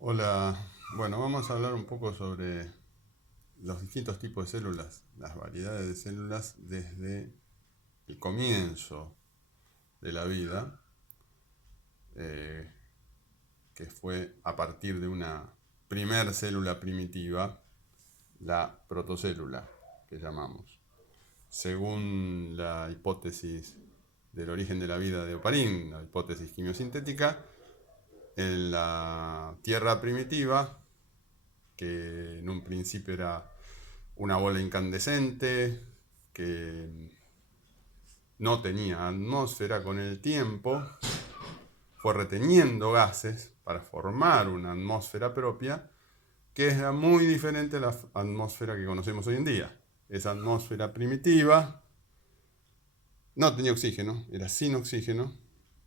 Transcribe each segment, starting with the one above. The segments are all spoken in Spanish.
Hola, bueno, vamos a hablar un poco sobre los distintos tipos de células, las variedades de células desde el comienzo de la vida, eh, que fue a partir de una primer célula primitiva, la protocélula, que llamamos. Según la hipótesis del origen de la vida de Oparin, la hipótesis quimiosintética, en la Tierra primitiva, que en un principio era una bola incandescente, que no tenía atmósfera, con el tiempo fue reteniendo gases para formar una atmósfera propia, que es muy diferente a la atmósfera que conocemos hoy en día. Esa atmósfera primitiva no tenía oxígeno, era sin oxígeno,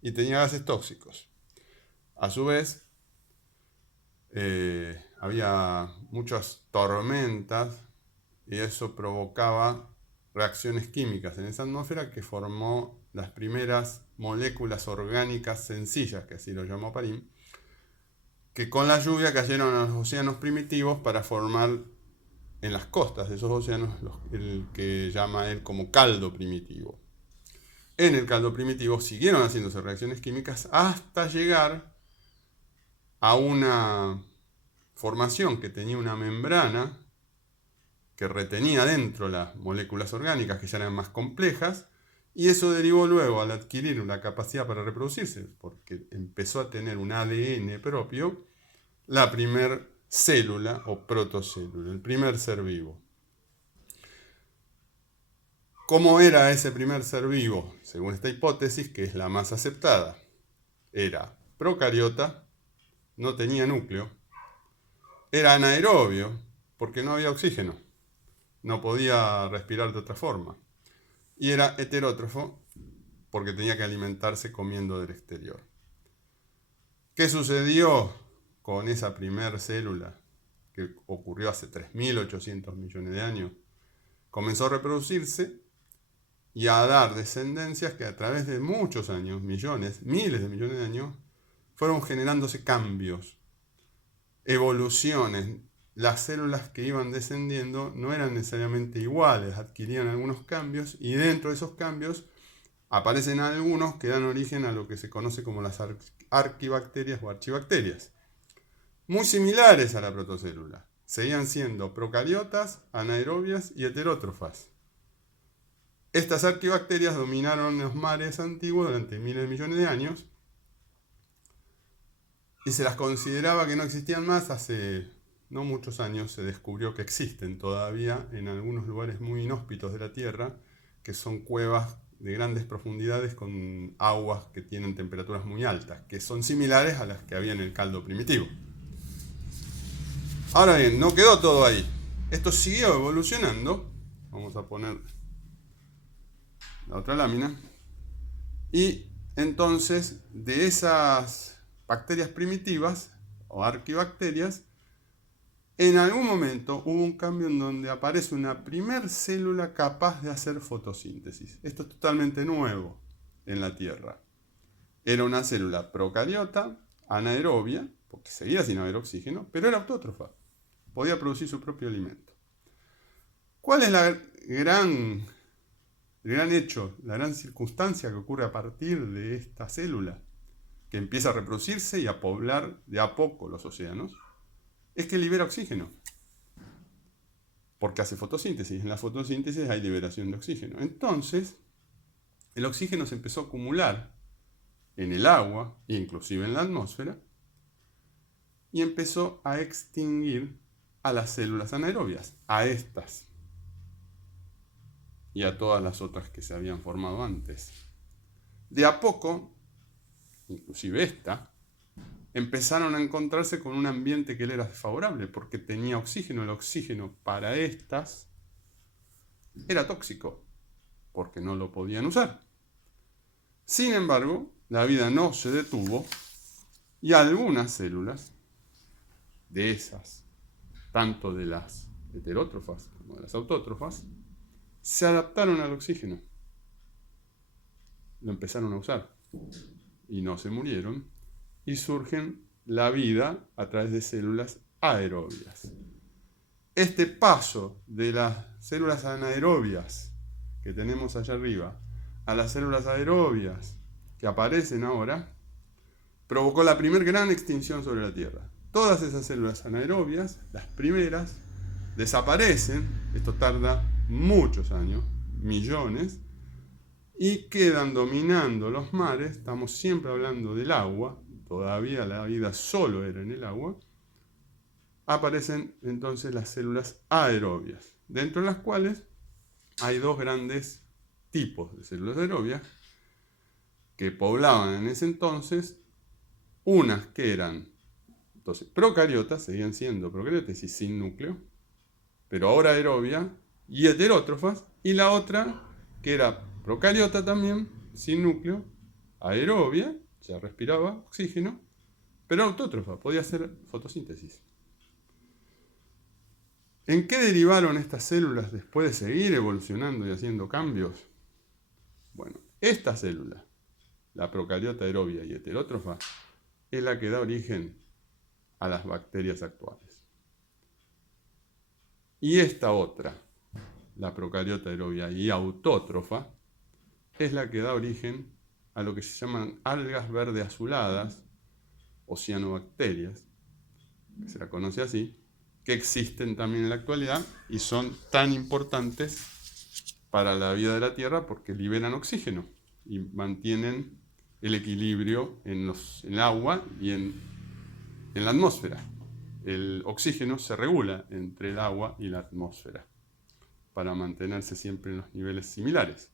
y tenía gases tóxicos. A su vez, había muchas tormentas y eso provocaba reacciones químicas en esa atmósfera que formó las primeras moléculas orgánicas sencillas, que así lo llamó Parín, que con la lluvia cayeron a los océanos primitivos para formar en las costas de esos océanos el que llama él como caldo primitivo. En el caldo primitivo siguieron haciéndose reacciones químicas hasta llegar a una formación que tenía una membrana que retenía dentro las moléculas orgánicas que ya eran más complejas, y eso derivó luego, al adquirir una capacidad para reproducirse, porque empezó a tener un ADN propio, la primer célula o protocélula, el primer ser vivo. ¿Cómo era ese primer ser vivo? Según esta hipótesis, que es la más aceptada, era procariota, no tenía núcleo, era anaerobio, porque no había oxígeno, no podía respirar de otra forma, y era heterótrofo, porque tenía que alimentarse comiendo del exterior. ¿Qué sucedió con esa primer célula que ocurrió hace 3.800 millones de años? Comenzó a reproducirse y a dar descendencias que a través de muchos años, millones, miles de millones de años, fueron generándose cambios, evoluciones. Las células que iban descendiendo no eran necesariamente iguales, adquirían algunos cambios y dentro de esos cambios aparecen algunos que dan origen a lo que se conoce como las arquibacterias o archibacterias, muy similares a la protocélula. Seguían siendo procariotas, anaerobias y heterótrofas. Estas arquibacterias dominaron los mares antiguos durante miles de millones de años y se las consideraba que no existían más. Hace no muchos años se descubrió que existen todavía en algunos lugares muy inhóspitos de la Tierra, que son cuevas de grandes profundidades con aguas que tienen temperaturas muy altas, que son similares a las que había en el caldo primitivo. Ahora bien, no quedó todo ahí. Esto siguió evolucionando. Vamos a poner la otra lámina. Y entonces, de esas bacterias primitivas o arquibacterias, en algún momento hubo un cambio en donde aparece una primer célula capaz de hacer fotosíntesis. Esto es totalmente nuevo en la Tierra. Era una célula procariota, anaerobia, porque seguía sin haber oxígeno, pero era autótrofa. Podía producir su propio alimento. ¿Cuál es el gran hecho, la gran circunstancia que ocurre a partir de esta célula, que empieza a reproducirse y a poblar de a poco los océanos? Es que libera oxígeno, porque hace fotosíntesis. En la fotosíntesis hay liberación de oxígeno. Entonces, el oxígeno se empezó a acumular en el agua, inclusive en la atmósfera, y empezó a extinguir a las células anaerobias, a estas y a todas las otras que se habían formado antes. De a poco, inclusive esta, empezaron a encontrarse con un ambiente que le era desfavorable, porque tenía oxígeno. El oxígeno para estas era tóxico, porque no lo podían usar. Sin embargo, la vida no se detuvo y algunas células de esas, tanto de las heterótrofas como de las autótrofas, se adaptaron al oxígeno. Lo empezaron a usar y no se murieron, y surgen la vida a través de células aerobias. Este paso de las células anaerobias que tenemos allá arriba a las células aerobias que aparecen ahora provocó la primera gran extinción sobre la Tierra. Todas esas células anaerobias, las primeras, desaparecen, esto tarda muchos años, millones, y quedan dominando los mares. Estamos siempre hablando del agua, todavía la vida solo era en el agua. Aparecen entonces las células aerobias, dentro de las cuales hay dos grandes tipos de células aerobias que poblaban en ese entonces, unas que eran entonces procariotas, seguían siendo procariotas y sin núcleo, pero ahora aerobia, y heterótrofas, y la otra que era procariota también, sin núcleo, aerobia, ya respiraba oxígeno, pero autótrofa, podía hacer fotosíntesis. ¿En qué derivaron estas células después de seguir evolucionando y haciendo cambios? Bueno, esta célula, la procariota aerobia y heterótrofa, es la que da origen a las bacterias actuales. Y esta otra, la procariota aerobia y autótrofa, es la que da origen a lo que se llaman algas verde azuladas o cianobacterias, que se la conoce así, que existen también en la actualidad y son tan importantes para la vida de la Tierra porque liberan oxígeno y mantienen el equilibrio en el agua y en la atmósfera. El oxígeno se regula entre el agua y la atmósfera para mantenerse siempre en los niveles similares.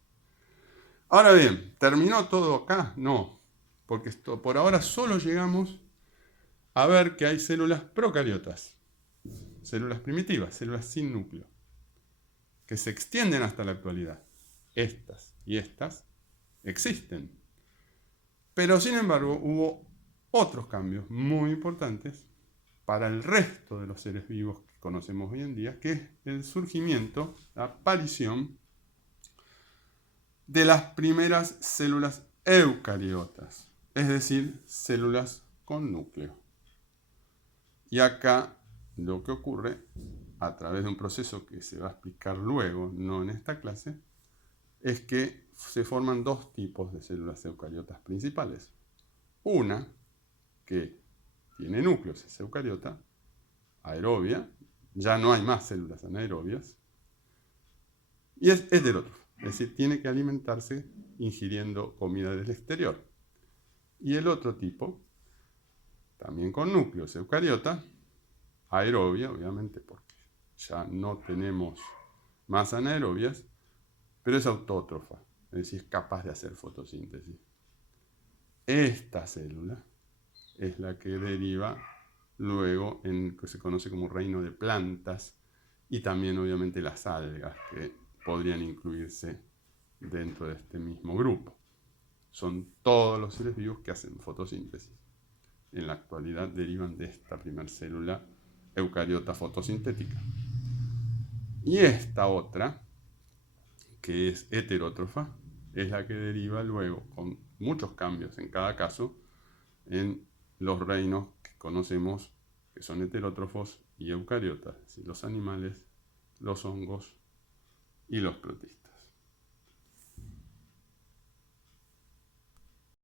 Ahora bien, ¿terminó todo acá? No, porque por ahora solo llegamos a ver que hay células procariotas, células primitivas, células sin núcleo, que se extienden hasta la actualidad. Estas y estas existen. Pero sin embargo hubo otros cambios muy importantes para el resto de los seres vivos que conocemos hoy en día, que es el surgimiento, la aparición de las primeras células eucariotas, es decir, células con núcleo. Y acá lo que ocurre, a través de un proceso que se va a explicar luego, no en esta clase, es que se forman dos tipos de células eucariotas principales. Una que tiene núcleos, es eucariota, aerobia, ya no hay más células anaerobias, y es heterótrofa, es decir, tiene que alimentarse ingiriendo comida del exterior. Y el otro tipo, también con núcleos, eucariota, aerobia, obviamente, porque ya no tenemos más anaerobias, pero es autótrofa, es decir, es capaz de hacer fotosíntesis. Esta célula es la que deriva luego en lo que se conoce como reino de plantas y también obviamente las algas que podrían incluirse dentro de este mismo grupo. Son todos los seres vivos que hacen fotosíntesis. En la actualidad derivan de esta primera célula eucariota fotosintética. Y esta otra, que es heterótrofa, es la que deriva luego, con muchos cambios en cada caso, en los reinos que conocemos que son heterótrofos y eucariotas, es decir, los animales, los hongos y los protistas.